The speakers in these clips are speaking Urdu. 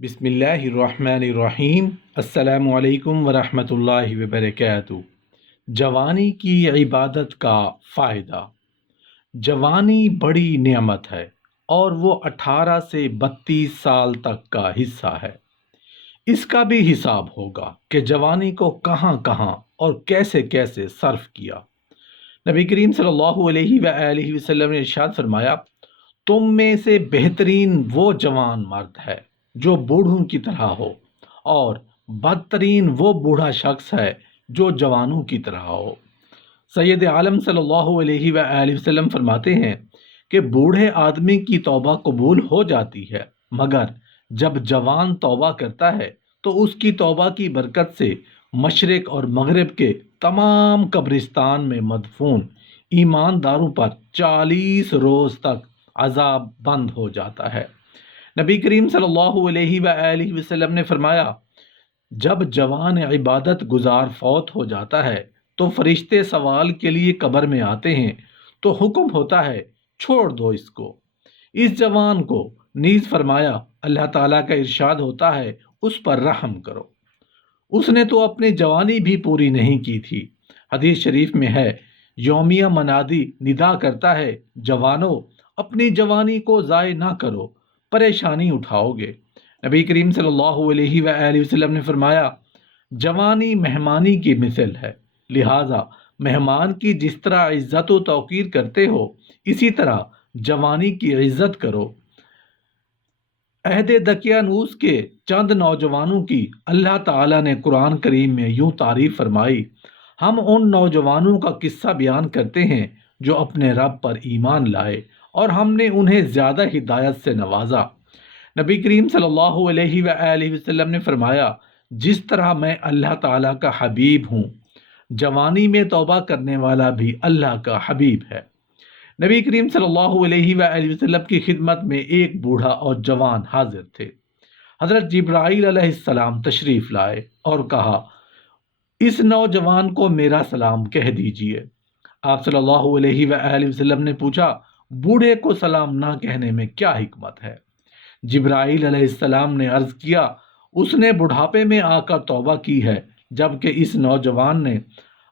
بسم اللہ الرحمن الرحیم۔ السلام علیکم ورحمۃ اللہ وبرکاتہ۔ جوانی کی عبادت کا فائدہ۔ جوانی بڑی نعمت ہے اور وہ 18 سے 32 سال تک کا حصہ ہے۔ اس کا بھی حساب ہوگا کہ جوانی کو کہاں کہاں اور کیسے کیسے صرف کیا۔ نبی کریم صلی اللہ علیہ وآلہ وسلم نے ارشاد فرمایا، تم میں سے بہترین وہ جوان مرد ہے جو بوڑھوں کی طرح ہو، اور بدترین وہ بوڑھا شخص ہے جو جوانوں کی طرح ہو۔ سید عالم صلی اللہ علیہ وآلہ وسلم فرماتے ہیں کہ بوڑھے آدمی کی توبہ قبول ہو جاتی ہے، مگر جب جوان توبہ کرتا ہے تو اس کی توبہ کی برکت سے مشرق اور مغرب کے تمام قبرستان میں مدفون ایمانداروں پر 40 روز تک عذاب بند ہو جاتا ہے۔ نبی کریم صلی اللہ علیہ وآلہ وسلم نے فرمایا، جب جوان عبادت گزار فوت ہو جاتا ہے تو فرشتے سوال کے لیے قبر میں آتے ہیں تو حکم ہوتا ہے، چھوڑ دو اس کو، اس جوان کو۔ نیز فرمایا، اللہ تعالیٰ کا ارشاد ہوتا ہے، اس پر رحم کرو، اس نے تو اپنی جوانی بھی پوری نہیں کی تھی۔ حدیث شریف میں ہے، یومیہ منادی ندا کرتا ہے، جوانو اپنی جوانی کو ضائع نہ کرو، پریشانی اٹھاؤ گے۔ نبی کریم صلی اللہ علیہ وآلہ وسلم نے فرمایا، جوانی مہمانی کی مثل ہے، لہٰذا مہمان کی جس طرح عزت و توقیر کرتے ہو، اسی طرح جوانی کی عزت کرو۔ عہد دقیانوس کے چند نوجوانوں کی اللہ تعالیٰ نے قرآن کریم میں یوں تعریف فرمائی، ہم ان نوجوانوں کا قصہ بیان کرتے ہیں جو اپنے رب پر ایمان لائے اور ہم نے انہیں زیادہ ہدایت سے نوازا۔ نبی کریم صلی اللہ علیہ وآلہ وسلم نے فرمایا، جس طرح میں اللہ تعالیٰ کا حبیب ہوں، جوانی میں توبہ کرنے والا بھی اللہ کا حبیب ہے۔ نبی کریم صلی اللہ علیہ وآلہ وسلم کی خدمت میں ایک بوڑھا اور جوان حاضر تھے۔ حضرت جبرائیل علیہ السلام تشریف لائے اور کہا، اس نوجوان کو میرا سلام کہہ دیجئے۔ آپ صلی اللہ علیہ وآلہ وسلم نے پوچھا، بوڑھے کو سلام نہ کہنے میں کیا حکمت ہے؟ جبرائیل علیہ السلام نے عرض کیا، اس نے بڑھاپے میں آ کر توبہ کی ہے، جبکہ اس نوجوان نے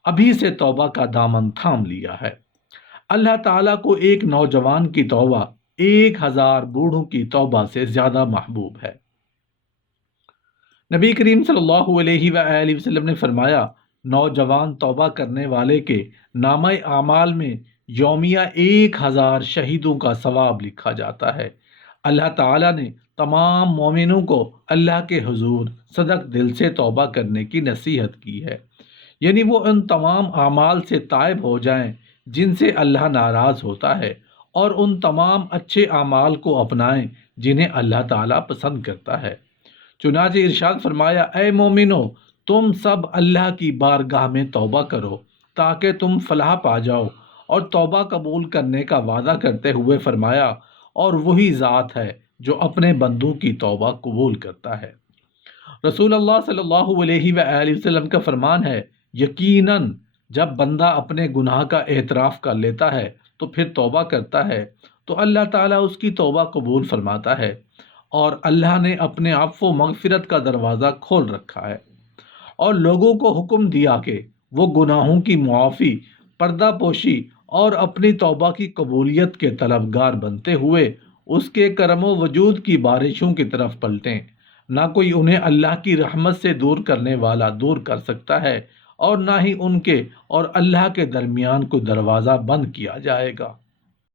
ابھی سے توبہ کا دامن تھام لیا ہے۔ اللہ تعالیٰ کو ایک نوجوان کی توبہ 1000 بوڑھوں کی توبہ سے زیادہ محبوب ہے۔ نبی کریم صلی اللہ علیہ وآلہ وسلم نے فرمایا، نوجوان توبہ کرنے والے کے نامہ اعمال میں یومیہ 1000 شہیدوں کا ثواب لکھا جاتا ہے۔ اللہ تعالیٰ نے تمام مومنوں کو اللہ کے حضور صدق دل سے توبہ کرنے کی نصیحت کی ہے، یعنی وہ ان تمام اعمال سے تائب ہو جائیں جن سے اللہ ناراض ہوتا ہے، اور ان تمام اچھے اعمال کو اپنائیں جنہیں اللہ تعالیٰ پسند کرتا ہے۔ چنانچہ ارشاد فرمایا، اے مومنو، تم سب اللہ کی بارگاہ میں توبہ کرو تاکہ تم فلاح پا جاؤ، اور توبہ قبول کرنے کا وعدہ کرتے ہوئے فرمایا، اور وہی ذات ہے جو اپنے بندوں کی توبہ قبول کرتا ہے۔ رسول اللہ صلی اللہ علیہ وآلہ وسلم کا فرمان ہے، یقیناً جب بندہ اپنے گناہ کا اعتراف کر لیتا ہے تو پھر توبہ کرتا ہے تو اللہ تعالیٰ اس کی توبہ قبول فرماتا ہے، اور اللہ نے اپنے عفو و مغفرت کا دروازہ کھول رکھا ہے، اور لوگوں کو حکم دیا کہ وہ گناہوں کی معافی، پردہ پوشی اور اپنی توبہ کی قبولیت کے طلبگار بنتے ہوئے اس کے کرم و وجود کی بارشوں کی طرف پلٹیں۔ نہ کوئی انہیں اللہ کی رحمت سے دور کرنے والا دور کر سکتا ہے، اور نہ ہی ان کے اور اللہ کے درمیان کوئی دروازہ بند کیا جائے گا۔